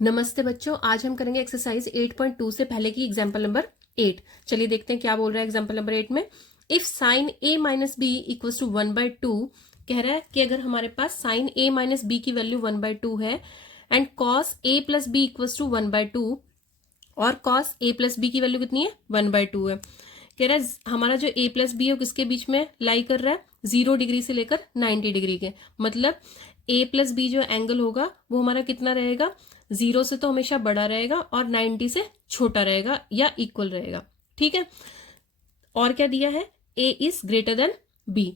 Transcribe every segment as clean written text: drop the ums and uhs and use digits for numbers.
नमस्ते बच्चों, आज हम करेंगे एक्सरसाइज 8.2 से पहले की एग्जाम्पल नंबर 8। चलिए देखते हैं क्या बोल रहा है एग्जाम्पल नंबर 8 में। If sine a minus B equals to 1/2, कह रहा है कि अगर हमारे पास साइन a माइनस बी की वैल्यू 1/2 है and cos a plus B equals to 1/2 और कॉस a प्लस बी की वैल्यू कितनी है 1/2 है। कह रहा है हमारा जो a प्लस बी है किसके बीच में लाई कर रहा है, 0 डिग्री से लेकर 90 डिग्री के। मतलब a प्लस बी जो एंगल होगा वो हमारा कितना रहेगा, 0 से तो हमेशा बड़ा रहेगा और 90 से छोटा रहेगा या इक्वल रहेगा। ठीक है, और क्या दिया है, a is greater than b।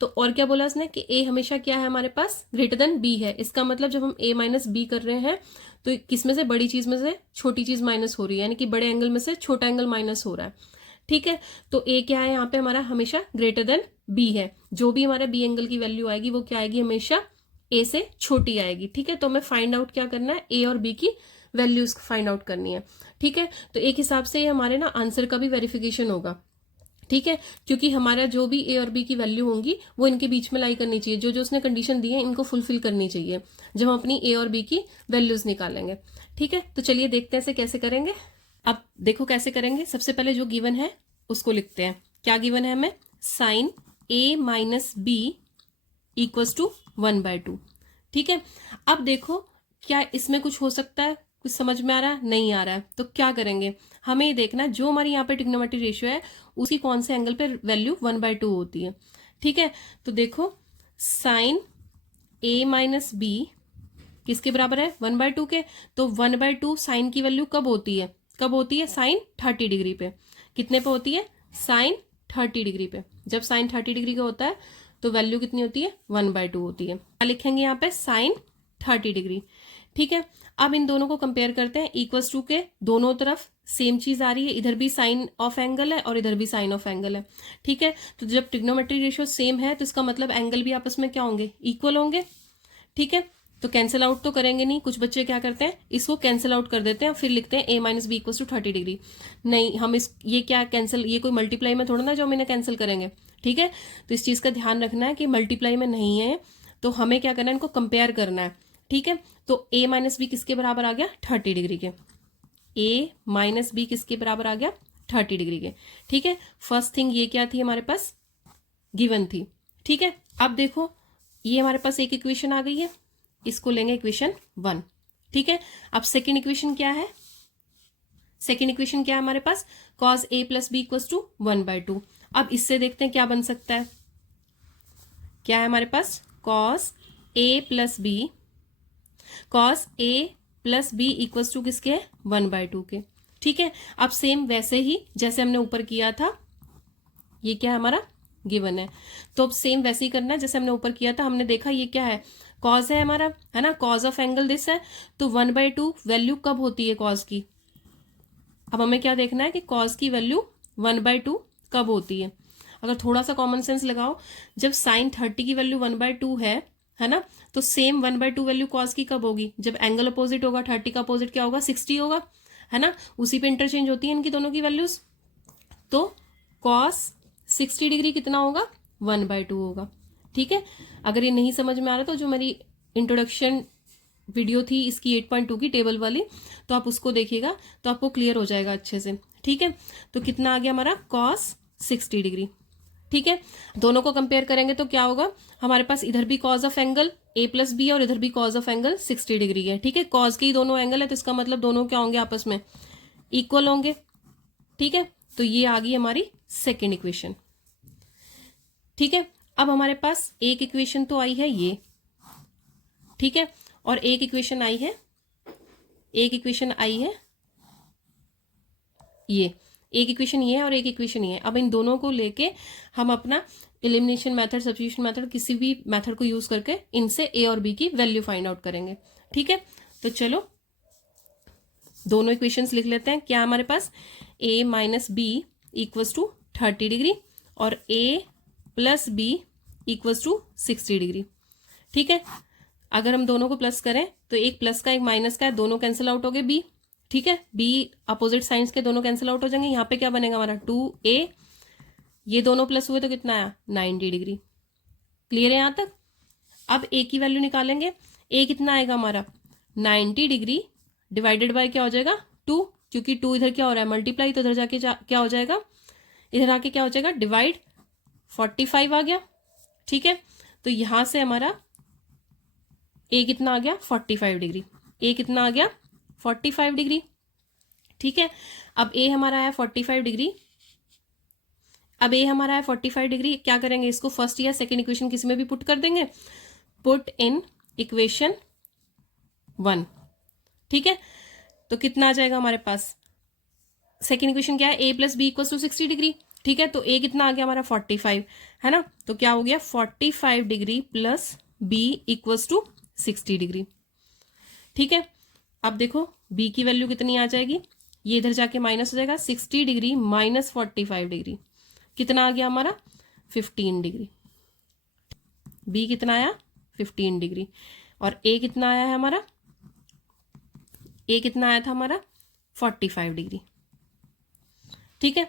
तो और क्या बोला उसने कि a हमेशा क्या है हमारे पास, ग्रेटर देन b है। इसका मतलब जब हम a माइनस बी कर रहे हैं तो किस में से, बड़ी चीज में से छोटी चीज माइनस हो रही है, यानी कि बड़े एंगल में से छोटा एंगल माइनस हो रहा है। ठीक है, तो a क्या है यहाँ पे हमारा, हमेशा ग्रेटर देन b है। जो भी हमारा b एंगल की वैल्यू आएगी वो क्या आएगी, हमेशा a से छोटी आएगी। ठीक है, तो हमें फाइंड आउट क्या करना है, a और b की वैल्यूज फाइंड आउट करनी है। ठीक है, तो एक हिसाब से हमारे ना आंसर का भी वेरिफिकेशन होगा। ठीक है, क्योंकि हमारा जो भी ए और बी की वैल्यू होंगी वो इनके बीच में लाई करनी चाहिए। जो जो उसने कंडीशन दी है इनको फुलफिल करनी चाहिए जब हम अपनी ए और बी की वैल्यूज निकालेंगे। ठीक है, तो चलिए देखते हैं इसे कैसे करेंगे। अब देखो कैसे करेंगे। सबसे पहले जो गिवन है उसको लिखते हैं। क्या गिवन है हमें, sine A minus B equals to 1/2। ठीक है, अब देखो क्या इसमें कुछ हो सकता है, कुछ समझ में आ रहा है, नहीं आ रहा है, तो क्या करेंगे, हमें ये देखना है जो हमारी यहाँ पे ट्रिग्नोमेट्री रेशियो है उसी कौन से एंगल पे वैल्यू 1/2 होती है। ठीक है, तो देखो साइन a माइनस बी किसके बराबर है, 1/2 के। तो 1/2 साइन की वैल्यू कब होती है, कब होती है, साइन 30 डिग्री पे। कितने पे होती है, साइन 30 डिग्री पे। जब साइन 30 डिग्री का होता है तो वैल्यू कितनी होती है, 1/2 होती है। क्या लिखेंगे यहाँ पे, साइन 30 डिग्री। ठीक है, अब इन दोनों को कंपेयर करते हैं। इक्वल्स टू के दोनों तरफ सेम चीज आ रही है, इधर भी साइन ऑफ एंगल है और इधर भी साइन ऑफ एंगल है। ठीक है, तो जब ट्रिग्नोमेट्री रेशियो सेम है तो इसका मतलब एंगल भी आपस में क्या होंगे, इक्वल होंगे। ठीक है, तो कैंसिल आउट तो करेंगे नहीं। कुछ बच्चे क्या करते हैं, इसको कैंसिल आउट कर देते हैं, फिर लिखते हैं a minus B equal to 30 degree. नहीं, हम इस ये क्या कैंसिल, ये कोई मल्टीप्लाई में थोड़ा ना जो हम इन्हें कैंसिल करेंगे। ठीक है, तो इस चीज का ध्यान रखना है कि मल्टीप्लाई में नहीं है, तो हमें क्या करना है, इनको कंपेयर करना है। ठीक है, तो a माइनस बी किसके बराबर आ गया, 30 डिग्री के। a माइनस बी किसके बराबर आ गया, 30 डिग्री के। ठीक है, फर्स्ट थिंग ये क्या थी हमारे पास, गिवन थी। ठीक है, अब देखो ये हमारे पास एक इक्वेशन आ गई है, इसको लेंगे इक्वेशन 1। ठीक है, अब सेकेंड इक्वेशन क्या है, सेकेंड इक्वेशन क्या है हमारे पास, cos a plus B equals to 1/2। अब इससे देखते हैं क्या बन सकता है। क्या है हमारे पास, cos a plus B, cos a plus B equals to किसके, 1/2 के। ठीक है, अब सेम वैसे ही जैसे हमने ऊपर किया था, ये क्या है हमारा गिवन है, तो अब सेम वैसे ही करना है जैसे हमने ऊपर किया था। हमने देखा ये क्या है, कॉज है हमारा, है ना, कॉज ऑफ एंगल दिस है। तो 1/2 वैल्यू कब होती है कॉज की। अब हमें क्या देखना है कि कॉज की वैल्यू 1/2 कब होती है। अगर थोड़ा सा कॉमन सेंस लगाओ, जब साइन 30 की वैल्यू 1/2 है ना, तो सेम 1/2 वैल्यू कॉज की कब होगी, जब एंगल अपोजिट होगा, 30 का अपोजिट क्या होगा, 60 होगा, है ना, उसी पे इंटरचेंज होती है इनकी दोनों की वैल्यूज। तो कॉस 60 डिग्री कितना होगा, 1/2 होगा। ठीक है, अगर ये नहीं समझ में आ रहा तो जो मेरी इंट्रोडक्शन वीडियो थी इसकी 8.2 की टेबल वाली, तो आप उसको देखिएगा तो आपको क्लियर हो जाएगा अच्छे से। ठीक है, तो कितना आ गया हमारा, कॉस 60 डिग्री। ठीक है, दोनों को कंपेयर करेंगे तो क्या होगा, हमारे पास इधर भी cos of angle a plus B और इधर भी कॉज ऑफ एंगल 60 डिग्री है। ठीक है, कॉज के ही दोनों एंगल है तो इसका मतलब दोनों क्या होंगे, आपस में इक्वल होंगे। ठीक है, तो ये आ गई हमारी सेकेंड इक्वेशन। ठीक है, अब हमारे पास एक इक्वेशन तो आई है ये, ठीक है, और एक इक्वेशन आई है, एक इक्वेशन आई है ये, एक इक्वेशन ये है और एक इक्वेशन ये है। अब इन दोनों को लेके हम अपना एलिमिनेशन मेथड, सब्स्टिट्यूशन मेथड, किसी भी मेथड को यूज करके इनसे ए और बी की वैल्यू फाइंड आउट करेंगे। ठीक है, तो चलो दोनों इक्वेशंस लिख लेते हैं। क्या हमारे पास, a minus B equals to 30 degree और a plus B equals to 60 degree. ठीक है, अगर हम दोनों को प्लस करें तो एक प्लस का एक माइनस का है, दोनों कैंसिल आउट हो गए b। ठीक है, b अपोजिट साइंस के दोनों कैंसिल आउट हो जाएंगे। यहाँ पे क्या बनेगा हमारा, 2a, ये दोनों प्लस हुए तो कितना आया, 90 डिग्री। क्लियर है यहाँ तक। अब a की वैल्यू निकालेंगे, a कितना आएगा हमारा, 90 डिग्री डिवाइडेड बाय क्या हो जाएगा 2, क्योंकि 2 इधर क्या हो रहा है मल्टीप्लाई, तो इधर जाके क्या हो जाएगा, इधर आके क्या हो जाएगा डिवाइड 45 आ गया। ठीक है, तो यहां से हमारा ए कितना आ गया 45 डिग्री, ए कितना आ गया 45 डिग्री। ठीक है, अब ए हमारा आया 45 डिग्री, अब ए हमारा है 45 डिग्री, क्या करेंगे इसको फर्स्ट या सेकेंड इक्वेशन किसी में भी पुट कर देंगे, पुट इन इक्वेशन 1। ठीक है, तो कितना आ जाएगा हमारे पास, सेकेंड इक्वेशन क्या है A plus B equal to 60 degree. ठीक है, तो ए कितना आ गया हमारा 45 है ना, तो क्या हो गया 45 degree plus B equals to 60 degree. ठीक है, अब देखो बी की वैल्यू कितनी आ जाएगी, ये इधर जाके माइनस हो जाएगा, 60 डिग्री माइनस 45 डिग्री कितना आ गया हमारा 15 डिग्री। बी कितना आया 15 डिग्री, और ए कितना आया है हमारा, ए कितना आया था हमारा 45 डिग्री। ठीक है,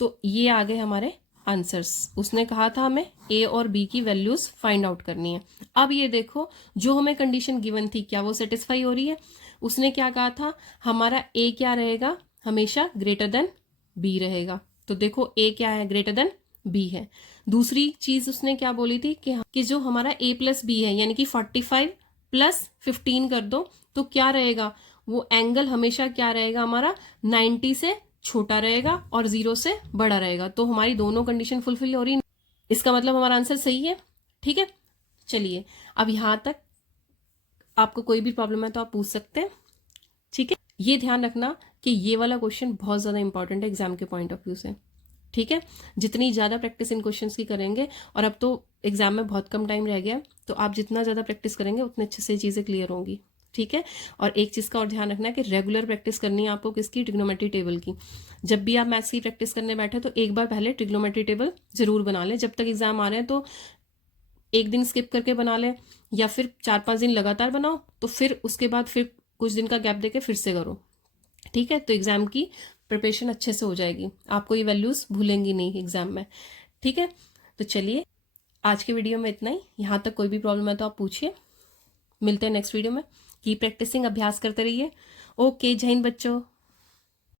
तो ये आ गए हमारे आंसर्स। उसने कहा था हमें ए और बी की वैल्यूज फाइंड आउट करनी है। अब ये देखो जो हमें कंडीशन गिवन थी क्या वो सेटिस्फाई हो रही है। उसने क्या कहा था, हमारा ए क्या रहेगा, हमेशा ग्रेटर देन बी रहेगा। तो देखो ए क्या है, ग्रेटर देन बी है। दूसरी चीज उसने क्या बोली थी कि जो हमारा ए प्लस बी है, यानी कि 45 प्लस 15 कर दो तो क्या रहेगा, वो एंगल हमेशा क्या रहेगा हमारा 90 से छोटा रहेगा और 0 से बड़ा रहेगा। तो हमारी दोनों कंडीशन फुलफिल हो रही, इसका मतलब हमारा आंसर सही है। ठीक है, चलिए अब यहां तक आपको कोई भी प्रॉब्लम है तो आप पूछ सकते हैं। ठीक है, ये ध्यान रखना कि ये वाला क्वेश्चन बहुत ज्यादा इंपॉर्टेंट है एग्जाम के पॉइंट ऑफ व्यू से। ठीक है, जितनी ज्यादा प्रैक्टिस इन क्वेश्चंस की करेंगे, और अब तो एग्जाम में बहुत कम टाइम रह गया, तो आप जितना ज्यादा प्रैक्टिस करेंगे उतने अच्छे से चीजें क्लियर होंगी। ठीक है, और एक चीज का और ध्यान रखना है कि रेगुलर प्रैक्टिस करनी है आपको किसकी, ट्रिग्नोमेट्री टेबल की। जब भी आप मैथ्स की प्रैक्टिस करने बैठे तो एक बार पहले ट्रिग्नोमेट्री टेबल जरूर बना लें। जब तक एग्जाम आ रहे हैं तो एक दिन स्किप करके बना लें, या फिर 4-5 दिन लगातार बनाओ, तो फिर उसके बाद फिर कुछ दिन का गैप देके फिर से करो। ठीक है, तो एग्जाम की प्रिपरेशन अच्छे से हो जाएगी, आपको ये वैल्यूज भूलेंगी नहीं एग्जाम में। ठीक है, तो चलिए आज के वीडियो में इतना ही। यहाँ तक कोई भी प्रॉब्लम है तो आप पूछिए। मिलते हैं नेक्स्ट वीडियो में। की प्रैक्टिसिंग, अभ्यास करते रहिए। ओके, जय हिंद बच्चों।